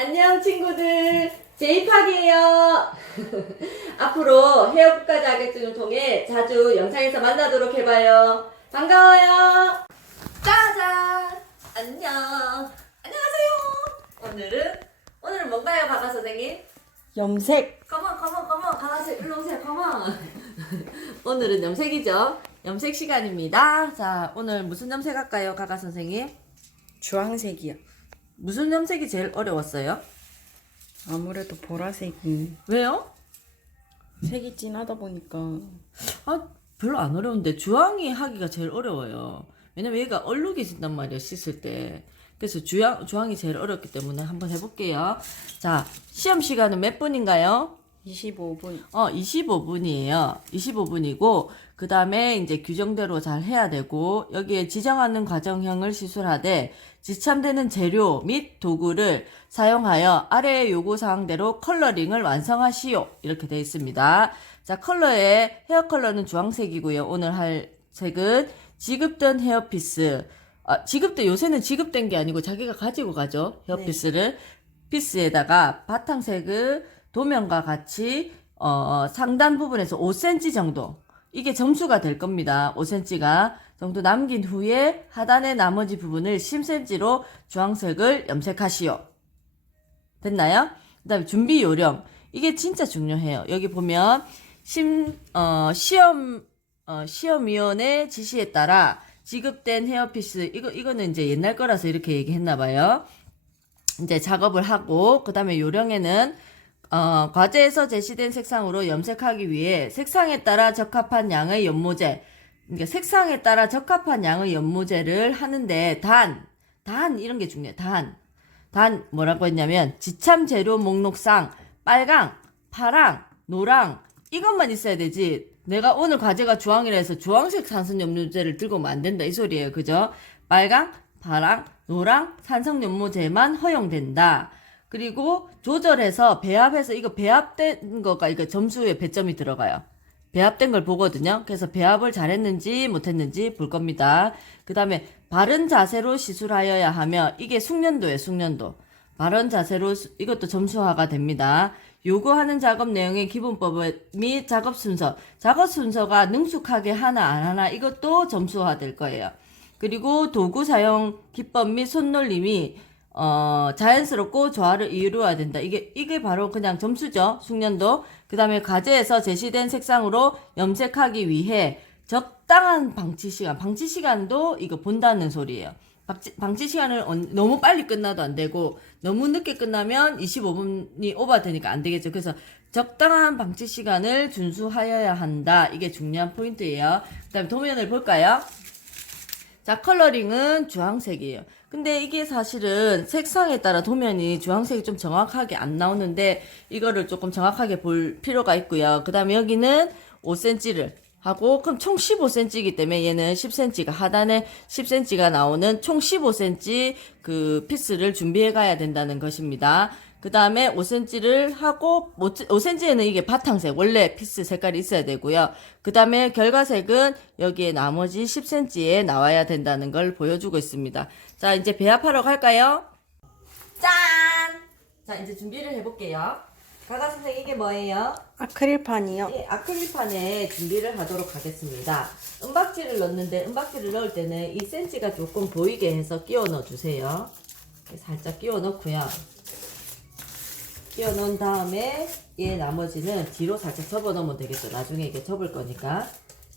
안녕 친구들, 제이팝이에요. 앞으로 헤어끝까지 하겠증을 통해 자주 영상에서 만나도록 해봐요. 반가워요. 짜잔. 안녕. 안녕하세요. 오늘은 뭔가요, 가가 선생님? 염색. 컴온 가가씨 일로 오세요. 컴온. 오늘은 염색이죠. 염색 시간입니다. 자, 오늘 무슨 염색 할까요, 가가 선생님? 주황색이요. 무슨 염색이 제일 어려웠어요? 아무래도 보라색이 왜요? 색이 진하다 보니까. 별로 안 어려운데 주황이 하기가 제일 어려워요. 왜냐면 얘가 얼룩이 진단 말이에요, 씻을 때. 그래서 주황이 제일 어렵기 때문에 한번 해볼게요. 자, 시험 시간은 몇 분인가요? 25분. 25분이에요. 25분이고, 그 다음에 이제 규정대로 잘 해야 되고, 여기에 지정하는 과정형을 시술하되, 지참되는 재료 및 도구를 사용하여 아래의 요구사항대로 컬러링을 완성하시오. 이렇게 되어 있습니다. 자, 헤어 컬러는 주황색이고요. 오늘 할 색은 지급된 헤어피스. 요새는 지급된 게 아니고 자기가 가지고 가죠. 헤어피스를. 피스에다가 바탕색을 도면과 같이 상단 부분에서 5cm 정도, 이게 점수가 될 겁니다. 5cm가 정도 남긴 후에 하단의 나머지 부분을 10cm로 주황색을 염색하시오. 됐나요? 그 다음에 준비 요령, 이게 진짜 중요해요. 여기 보면 시험위원회 지시에 따라 지급된 헤어피스, 이거는 이제 옛날 거라서 이렇게 얘기했나봐요. 이제 작업을 하고, 그 다음에 요령에는 과제에서 제시된 색상으로 염색하기 위해 색상에 따라 적합한 양의 연모제, 그러니까 색상에 따라 적합한 양의 연모제를 하는데 단 이런 게 중요해요. 단 뭐라고 했냐면 지참 재료 목록상 빨강, 파랑, 노랑 이것만 있어야 되지, 내가 오늘 과제가 주황이라 해서 주황색 산성 연모제를 들고 오면 안 된다 이 소리예요. 그죠? 빨강, 파랑, 노랑 산성 연모제만 허용된다. 그리고 조절해서 배합해서, 이거 배합된 거가 이거 점수에 배점이 들어가요. 배합된 걸 보거든요. 그래서 배합을 잘했는지 못했는지 볼 겁니다. 그 다음에 바른 자세로 시술하여야 하며, 이게 숙련도예요. 숙련도. 바른 자세로 이것도 점수화가 됩니다. 요구하는 작업 내용의 기본법 및 작업 순서가 능숙하게 하나 안 하나, 이것도 점수화 될 거예요. 그리고 도구 사용 기법 및 손놀림이 자연스럽고 조화를 이루어야 된다. 이게 바로 그냥 점수죠. 숙련도. 그 다음에 과제에서 제시된 색상으로 염색하기 위해 적당한 방치 시간도 이거 본다는 소리예요. 방치 시간을 너무 빨리 끝나도 안 되고, 너무 늦게 끝나면 25분이 오버되니까 안 되겠죠. 그래서 적당한 방치 시간을 준수하여야 한다. 이게 중요한 포인트예요. 그 다음에 도면을 볼까요? 자, 컬러링은 주황색이에요. 근데 이게 사실은 색상에 따라 도면이 주황색이 좀 정확하게 안 나오는데, 이거를 조금 정확하게 볼 필요가 있고요. 그 다음에 여기는 5cm를 하고, 그럼 총 15cm이기 때문에 얘는 10cm가, 하단에 10cm가 나오는 총 15cm 그 피스를 준비해 가야 된다는 것입니다. 그 다음에 5cm를 하고, 5cm에는 이게 바탕색, 원래 피스 색깔이 있어야 되고요. 그 다음에 결과색은 여기에 나머지 10cm에 나와야 된다는 걸 보여주고 있습니다. 자, 이제 배합하러 갈까요? 짠! 자, 이제 준비를 해볼게요. 가가 선생님, 이게 뭐예요? 아크릴판이요. 예, 아크릴판에 준비를 하도록 하겠습니다. 은박지를 넣는데, 은박지를 넣을 때는 2cm가 조금 보이게 해서 끼워 넣어주세요. 살짝 끼워 넣고요. 끼워 넣은 다음에 얘 나머지는 뒤로 살짝 접어 넣으면 되겠죠. 나중에 이게 접을 거니까.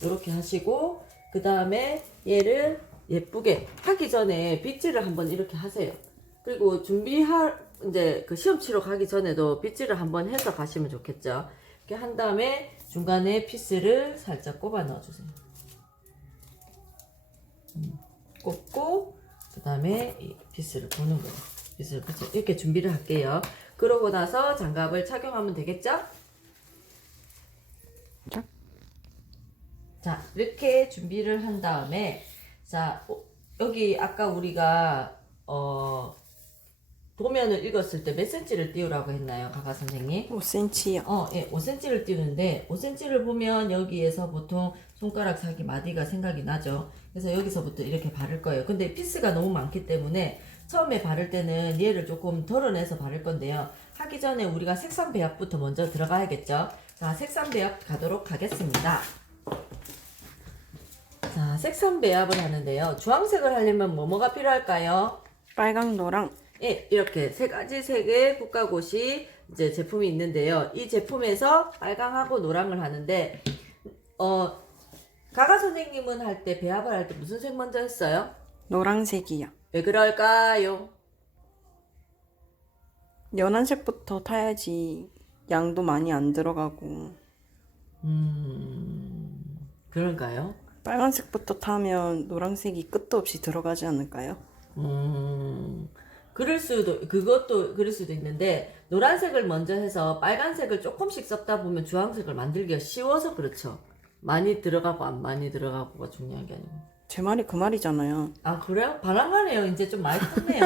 이렇게 하시고, 그 다음에 얘를 예쁘게 하기 전에 빗질을 한번 이렇게 하세요. 그리고 이제 그 시험 치러 가기 전에도 빗질을 한번 해서 가시면 좋겠죠. 이렇게 한 다음에 중간에 피스를 살짝 꼽아 넣어주세요. 꼽고, 그 다음에 이 피스를 보는 거예요. 피스를 붙여. 이렇게 준비를 할게요. 그러고 나서 장갑을 착용하면 되겠죠? 자, 이렇게 준비를 한 다음에, 자, 여기 아까 우리가 도면을 읽었을 때 몇 cm를 띄우라고 했나요, 가가 선생님? 5cm요. 예, 5cm를 띄우는데, 5cm를 보면 여기에서 보통 손가락 사기 마디가 생각이 나죠. 그래서 여기서부터 이렇게 바를 거예요. 근데 피스가 너무 많기 때문에 처음에 바를 때는 얘를 조금 덜어내서 바를 건데요. 하기 전에 우리가 색상 배합부터 먼저 들어가야겠죠. 자, 색상 배합 가도록 하겠습니다. 자, 색상 배합을 하는데요. 주황색을 하려면 뭐가 필요할까요? 빨강, 노랑. 예, 이렇게 세 가지 색의 국가고시 이제 제품이 있는데요. 이 제품에서 빨강하고 노랑을 하는데, 가가 선생님은 할 때, 배합을 할 때 무슨 색 먼저 했어요? 노란색이요. 왜 그럴까요? 연한 색부터 타야지 양도 많이 안 들어가고. 그런가요? 빨간색부터 타면 노란색이 끝도 없이 들어가지 않을까요? 그럴 수도 있는데, 노란색을 먼저 해서 빨간색을 조금씩 섞다 보면 주황색을 만들기가 쉬워서 그렇죠. 많이 들어가고 안 많이 들어가고가 중요한 게 아니고. 제 말이 그 말이잖아요. 아, 그래요? 바람가네요. 이제 좀 많이 컸네요.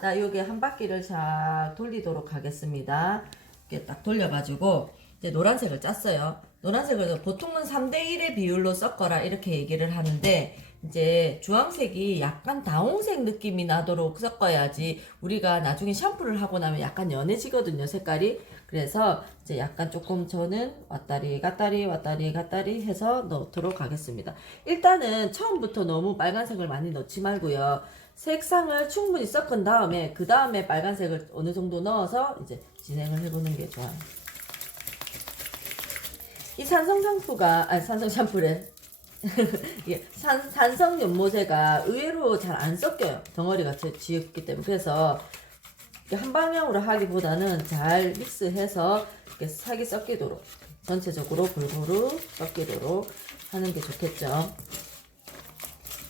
자, 여기 한 바퀴를 잘 돌리도록 하겠습니다. 이렇게 딱 돌려가지고, 이제 노란색을 짰어요. 노란색을 보통은 3대1의 비율로 섞어라, 이렇게 얘기를 하는데, 이제 주황색이 약간 다홍색 느낌이 나도록 섞어야지 우리가 나중에 샴푸를 하고 나면 약간 연해지거든요, 색깔이. 그래서 이제 약간 조금 저는 왔다리 갔다리 왔다리 갔다리 해서 넣도록 하겠습니다. 일단은 처음부터 너무 빨간색을 많이 넣지 말고요. 색상을 충분히 섞은 다음에 그 다음에 빨간색을 어느 정도 넣어서 이제 진행을 해보는 게 좋아요. 이 산성 샴푸래. 예, 산성 연모제가 의외로 잘 안 섞여요. 덩어리가 지었기 때문에. 그래서 한 방향으로 하기보다는 잘 믹스해서 이렇게 살기 섞이도록, 전체적으로 골고루 섞이도록 하는 게 좋겠죠.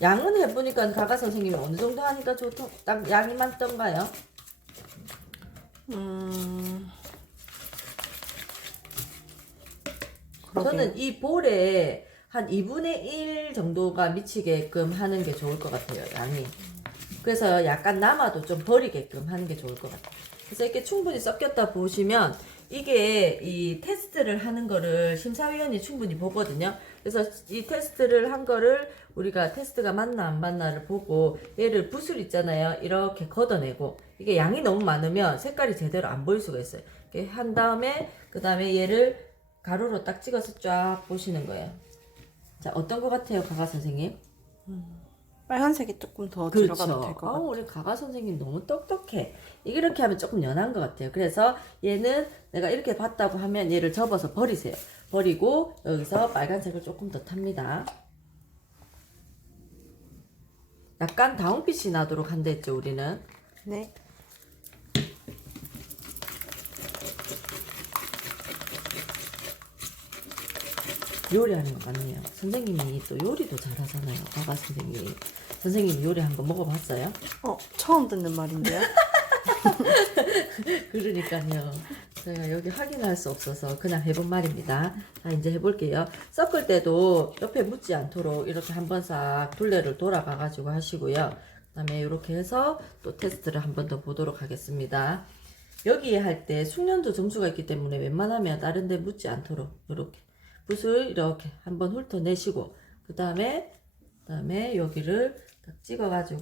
양은 해보니까 가가 선생님이 어느 정도 하니까 딱 양이 맞던가요? 저는 이 볼에 한 2분의 1 정도가 미치게끔 하는 게 좋을 것 같아요, 양이. 그래서 약간 남아도 좀 버리게끔 하는 게 좋을 것 같아요. 그래서 이렇게 충분히 섞였다 보시면 이게 이 테스트를 하는 거를 심사위원이 충분히 보거든요. 그래서 이 테스트를 한 거를 우리가 테스트가 맞나 안 맞나를 보고 얘를 붓을 있잖아요. 이렇게 걷어내고 이게 양이 너무 많으면 색깔이 제대로 안 보일 수가 있어요. 이렇게 한 다음에 그 다음에 얘를 가로로 딱 찍어서 쫙 보시는 거예요. 자, 어떤 것 같아요, 가가 선생님? 빨간색이 조금 더 그렇죠. 들어가도 될 것 같아요. 우리 가가 선생님 너무 똑똑해. 이렇게 하면 조금 연한 것 같아요. 그래서 얘는 내가 이렇게 봤다고 하면 얘를 접어서 버리세요. 버리고 여기서 빨간색을 조금 더 탑니다. 약간 다홍빛이 나도록 한다 했죠, 우리는. 네. 요리하는 것 같네요. 선생님이 또 요리도 잘하잖아요. 가가 선생님이. 선생님이 요리한 거 먹어봤어요? 처음 듣는 말인데요. 그러니까요. 제가 여기 확인할 수 없어서 그냥 해본 말입니다. 자, 이제 해볼게요. 섞을 때도 옆에 묻지 않도록 이렇게 한번 싹 둘레를 돌아가가지고 하시고요. 그 다음에 이렇게 해서 또 테스트를 한 번 더 보도록 하겠습니다. 여기에 할 때 숙련도 점수가 있기 때문에 웬만하면 다른 데 묻지 않도록 이렇게 붓을 이렇게 한번 훑어내시고 그 다음에 여기를 딱 찍어서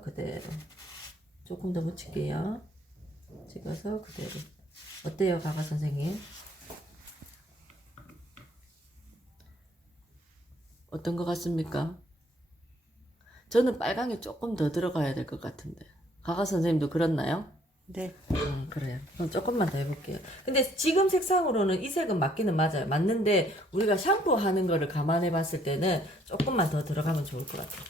그대로 조금 더 묻힐게요. 찍어서 그대로. 어때요, 가가 선생님? 어떤 것 같습니까? 저는 빨강이 조금 더 들어가야 될 것 같은데. 가가 선생님도 그렇나요? 네. 그래요. 그럼 조금만 더 해볼게요. 근데 지금 색상으로는 이 색은 맞기는 맞아요. 맞는데 우리가 샴푸하는 거를 감안해 봤을 때는 조금만 더 들어가면 좋을 것 같아요.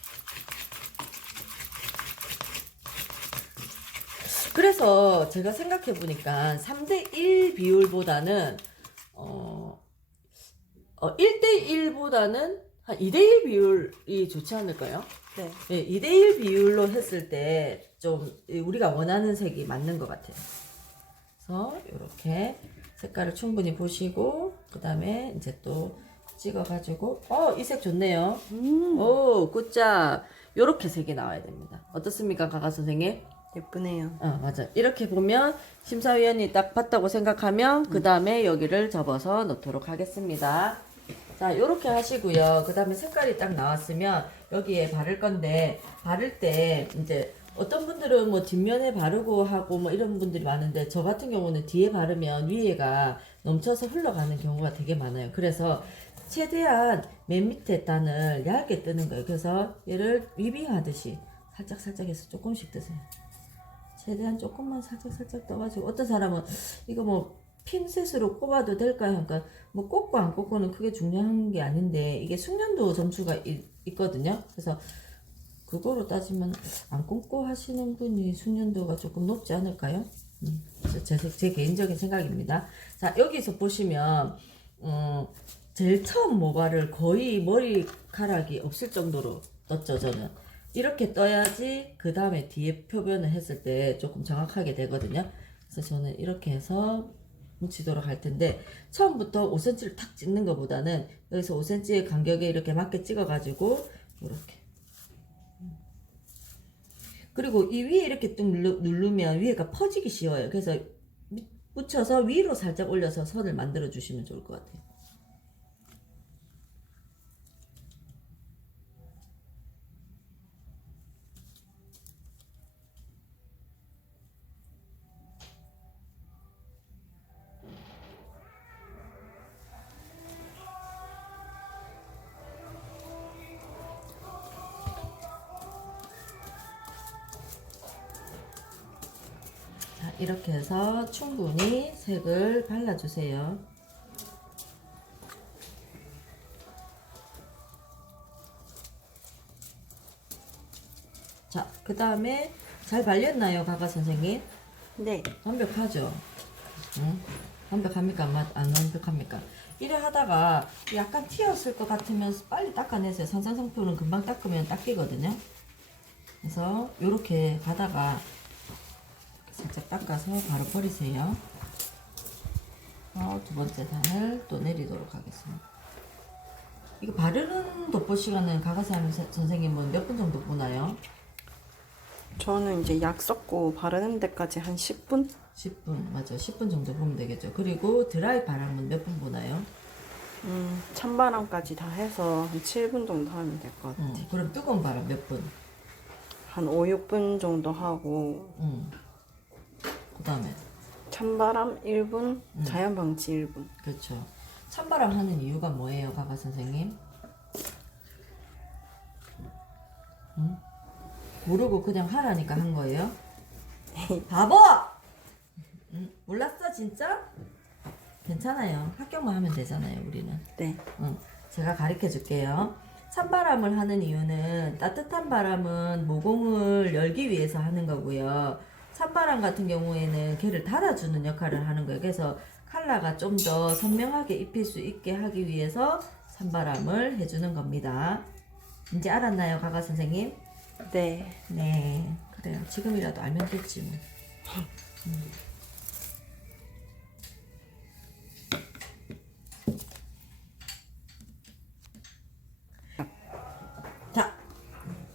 그래서 제가 생각해 보니까 3대1 비율보다는 1대1보다는 한 2대1 비율이 좋지 않을까요? 네. 네, 2대1 비율로 했을 때 좀 우리가 원하는 색이 맞는 것 같아요. 그래서 이렇게 색깔을 충분히 보시고 그 다음에 이제 또 찍어가지고 이 색 좋네요. 오, 굿잡. 요렇게 색이 나와야 됩니다. 어떻습니까, 가가 선생님? 예쁘네요. 맞아. 이렇게 보면 심사위원이 딱 봤다고 생각하면 그 다음에 여기를 접어서 넣도록 하겠습니다. 자, 요렇게 하시고요. 그 다음에 색깔이 딱 나왔으면 여기에 바를 건데 바를 때 이제 어떤 분들은 뭐 뒷면에 바르고 하고 뭐 이런 분들이 많은데 저 같은 경우는 뒤에 바르면 위에가 넘쳐서 흘러가는 경우가 되게 많아요. 그래서 최대한 맨 밑에 단을 얇게 뜨는 거예요. 그래서 얘를 위빙하듯이 살짝 해서 조금씩 뜨세요. 최대한 조금만 살짝 떠가지고 어떤 사람은 이거 뭐 핀셋으로 꼽아도 될까요? 그러니까 뭐 꼽고 안 꼽고는 크게 중요한 게 아닌데 이게 숙련도 점수가 있거든요. 그래서 그거로 따지면 안 꼽고 하시는 분이 숙련도가 조금 높지 않을까요? 제 개인적인 생각입니다. 자, 여기서 보시면 제일 처음 모발을 거의 머리카락이 없을 정도로 떴죠, 저는. 이렇게 떠야지 그 다음에 뒤에 표변을 했을 때 조금 정확하게 되거든요. 그래서 저는 이렇게 해서 묻히도록 할 텐데 처음부터 5cm를 탁 찍는 것보다는 여기서 5cm의 간격에 이렇게 맞게 찍어가지고 이렇게, 그리고 이 위에 이렇게 뚝 누르면 위에가 퍼지기 쉬워요. 그래서 묻혀서 위로 살짝 올려서 선을 만들어 주시면 좋을 것 같아요. 자, 이렇게 해서 충분히 색을 발라주세요. 자, 그 다음에 잘 발렸나요, 가가 선생님? 네. 완벽하죠? 응? 완벽합니까? 안 완벽합니까? 이래 하다가 약간 튀었을 것 같으면 빨리 닦아내세요. 산산성표는 금방 닦으면 닦이거든요. 그래서 이렇게 가다가 살짝 닦아서 바로 버리세요. 두 번째 단을 또 내리도록 하겠습니다. 이거 바르는 돋보 시간은 가가사미 선생님은 몇 분 정도 보나요? 저는 이제 약 섞고 바르는 데까지 한 10분? 10분, 맞아. 10분 정도 보면 되겠죠. 그리고 드라이 바람은 몇 분 보나요? 찬바람까지 다 해서 한 7분 정도 하면 될 것 같아요. 그럼 뜨거운 바람 몇 분? 한 5, 6분 정도 하고 그 다음에 찬바람 1분, 자연방치 1분. 그렇죠. 찬바람 하는 이유가 뭐예요, 가가 선생님? 모르고 그냥 하라니까 한 거예요? 바보! 몰랐어 진짜? 괜찮아요. 합격만 하면 되잖아요, 우리는. 네. 제가 가르쳐 줄게요. 찬바람을 하는 이유는 따뜻한 바람은 모공을 열기 위해서 하는 거고요. 찬바람 같은 경우에는 걔를 닫아주는 역할을 하는 거예요. 그래서 컬러가 좀 더 선명하게 입힐 수 있게 하기 위해서 찬바람을 해주는 겁니다. 이제 알았나요, 가가 선생님? 네. 네, 그래요. 지금이라도 알면 됐지 뭐. 자,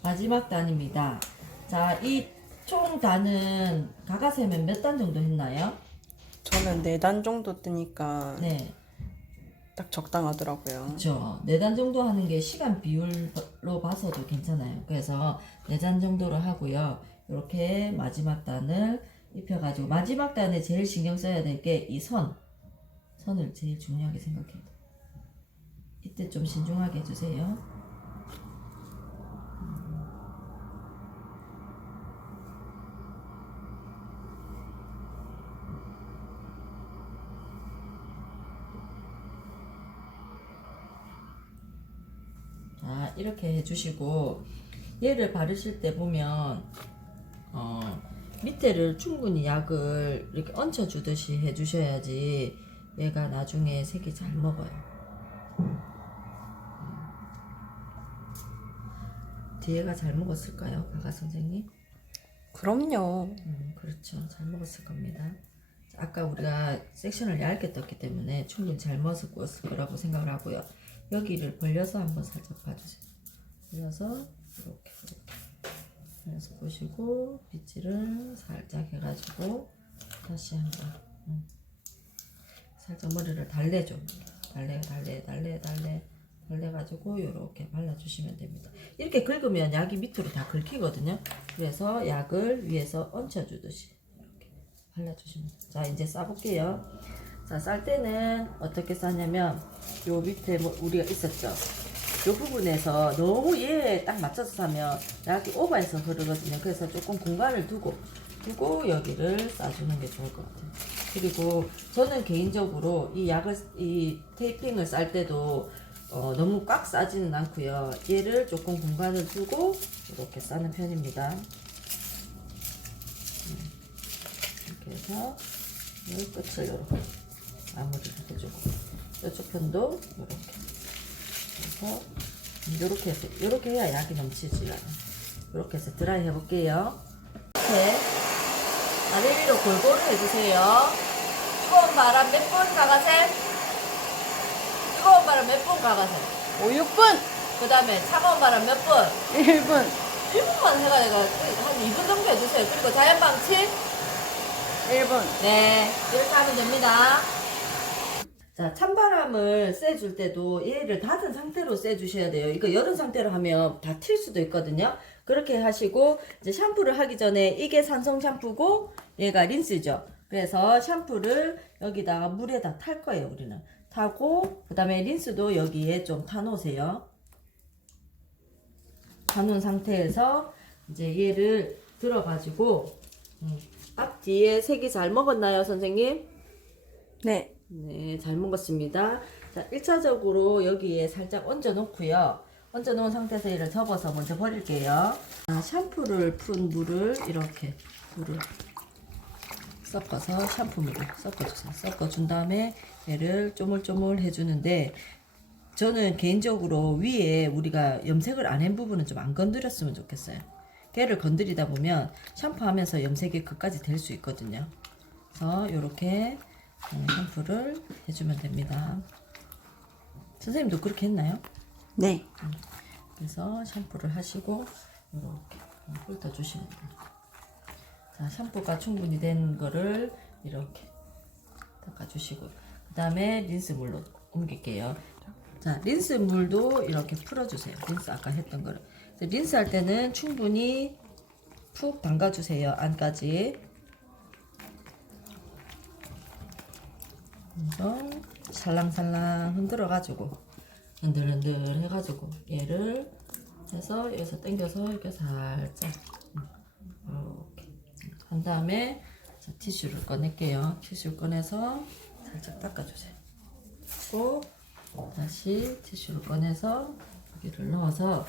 마지막 단입니다. 자, 이 총 단은 가가세면 몇 단 정도 했나요? 저는 4단 정도 뜨니까 네, 딱 적당하더라고요. 그렇죠. 4단 정도 하는 게 시간 비율로 봐서도 괜찮아요. 그래서 4단 정도로 하고요. 이렇게 마지막 단을 입혀가지고 마지막 단에 제일 신경 써야 될 게 이 선을 제일 중요하게 생각해야 돼요. 이때 좀 신중하게 해주세요. 자, 이렇게 해주시고 얘를 바르실 때 보면 밑에를 충분히 약을 이렇게 얹혀 주듯이 해주셔야지 얘가 나중에 색이 잘 먹어요. 뒤에가 잘 먹었을까요, 가가 선생님? 그럼요. 그렇죠. 잘 먹었을 겁니다. 아까 우리가 섹션을 얇게 떴기 때문에 충분히 잘 먹었을 거라고 생각을 하고요. 여기를 벌려서 한번 살짝 봐주세요. 벌려서 이렇게 그래서 보시고 빗질을 살짝 해가지고 다시 한번 살짝 머리를 달래줘. 달래가지고 이렇게 발라주시면 됩니다. 이렇게 긁으면 약이 밑으로 다 긁히거든요. 그래서 약을 위에서 얹혀주듯이 이렇게 발라주시면 돼요. 자, 이제 싸볼게요. 자, 쌀 때는 어떻게 싸냐면 요 밑에 뭐 우리가 있었죠. 요 부분에서 너무 얘에 딱 맞춰서 싸면 약이 오버해서 흐르거든요. 그래서 조금 공간을 두고 여기를 싸주는 게 좋을 것 같아요. 그리고 저는 개인적으로 이 테이핑을 쌀 때도 너무 꽉 싸지는 않고요. 얘를 조금 공간을 두고 이렇게 싸는 편입니다. 이렇게 해서 이 끝을 이렇게 마무리를 해주고 이쪽 편도 이렇게 해서 이렇게 해야 약이 넘치지 않아요. 이렇게 해서 드라이 해볼게요. 이렇게 아래 위로 골고루 해주세요. 뜨거운 바람 몇 분 가가세? 뜨거운 바람 몇 분 가가세? 5, 6분! 그 다음에 차가운 바람 몇 분? 1분! 1분만 해가 내가 한 2분 정도 해주세요. 그리고 자연방치? 1분! 네, 이렇게 하면 됩니다. 자, 찬바람을 쐬줄 때도 얘를 닫은 상태로 쐬주셔야 돼요. 이거 열은 상태로 하면 다 튈 수도 있거든요. 그렇게 하시고 이제 샴푸를 하기 전에 이게 산성 샴푸고 얘가 린스죠. 그래서 샴푸를 여기다가 물에다 탈 거예요. 우리는 타고 그 다음에 린스도 여기에 좀 타놓으세요. 타놓은 상태에서 이제 얘를 들어가지고 앞뒤에 색이 잘 먹었나요, 선생님? 네. 네, 잘 먹었습니다. 자, 1차적으로 여기에 살짝 얹어 놓고요. 얹어 놓은 상태에서 얘를 접어서 먼저 버릴게요. 샴푸를 푼 물을 이렇게 물을 섞어서 샴푸물을 섞어주세요. 섞어준 다음에 얘를 쪼물쪼물 해주는데 저는 개인적으로 위에 우리가 염색을 안 한 부분은 좀 안 건드렸으면 좋겠어요. 걔를 건드리다 보면 샴푸하면서 염색이 끝까지 될 수 있거든요. 그래서 이렇게 샴푸를 해주면 됩니다. 선생님도 그렇게 했나요? 네. 그래서 샴푸를 하시고 이렇게 훑어주시면 됩니다. 자, 샴푸가 충분히 된 거를 이렇게 닦아주시고 그 다음에 린스물로 옮길게요. 자, 린스물도 이렇게 풀어주세요. 린스 아까 했던 거를. 린스 할 때는 충분히 푹 담가주세요. 안까지. 그래서 살랑살랑 흔들어가지고 흔들흔들 해가지고 얘를 해서 여기서 당겨서 이렇게 살짝 이렇게 한 다음에 자, 티슈를 꺼낼게요. 티슈를 꺼내서 살짝 닦아주세요. 그리고 다시 티슈를 꺼내서 여기를 넣어서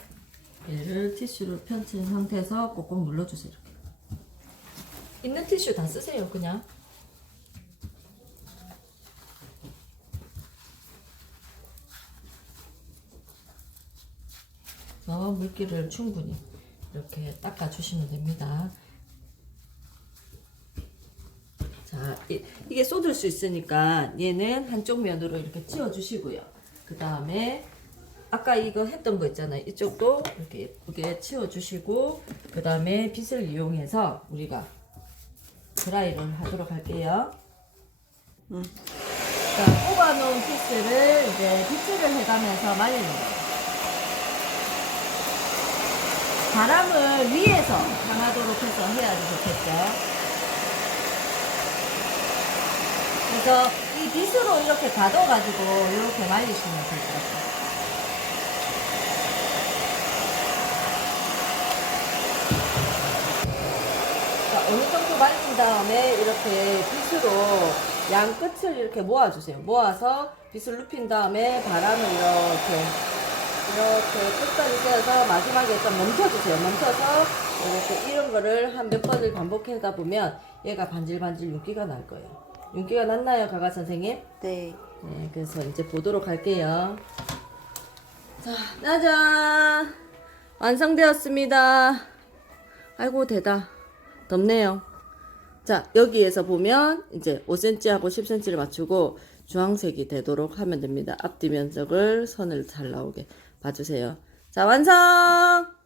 얘를 티슈를 펼친 상태에서 꼭꼭 눌러주세요. 이렇게 있는 티슈 다 쓰세요. 그냥 물기를 충분히 이렇게 닦아주시면 됩니다. 자, 이게 쏟을 수 있으니까 얘는 한쪽 면으로 이렇게 치워주시고요. 그 다음에 아까 이거 했던 거 있잖아요. 이쪽도 이렇게 예쁘게 치워주시고 그 다음에 빗을 이용해서 우리가 드라이를 하도록 할게요. 자, 뽑아놓은 피스를 이제 빗질을 해가면서 말리는 거예요. 바람을 위에서 향하도록 해서 해야지 좋겠죠. 그래서 이 빗으로 이렇게 가둬가지고 이렇게 말리시면 될 것 같아요. 자, 어느 정도 말린 다음에 이렇게 빗으로 양 끝을 이렇게 모아주세요. 모아서 빗을 눕힌 다음에 바람을 이렇게 끝까지 떼어서 마지막에 좀 멈춰주세요. 멈춰서 이렇게 이런 거를 한 몇 번을 반복하다 보면 얘가 반질반질 윤기가 날 거예요. 윤기가 났나요, 가가 선생님? 네. 네, 그래서 이제 보도록 할게요. 자, 짜잔! 완성되었습니다. 아이고, 대다. 덥네요. 자, 여기에서 보면 이제 5cm하고 10cm를 맞추고 주황색이 되도록 하면 됩니다. 앞뒤 면적을 선을 잘 나오게 봐주세요. 자, 완성!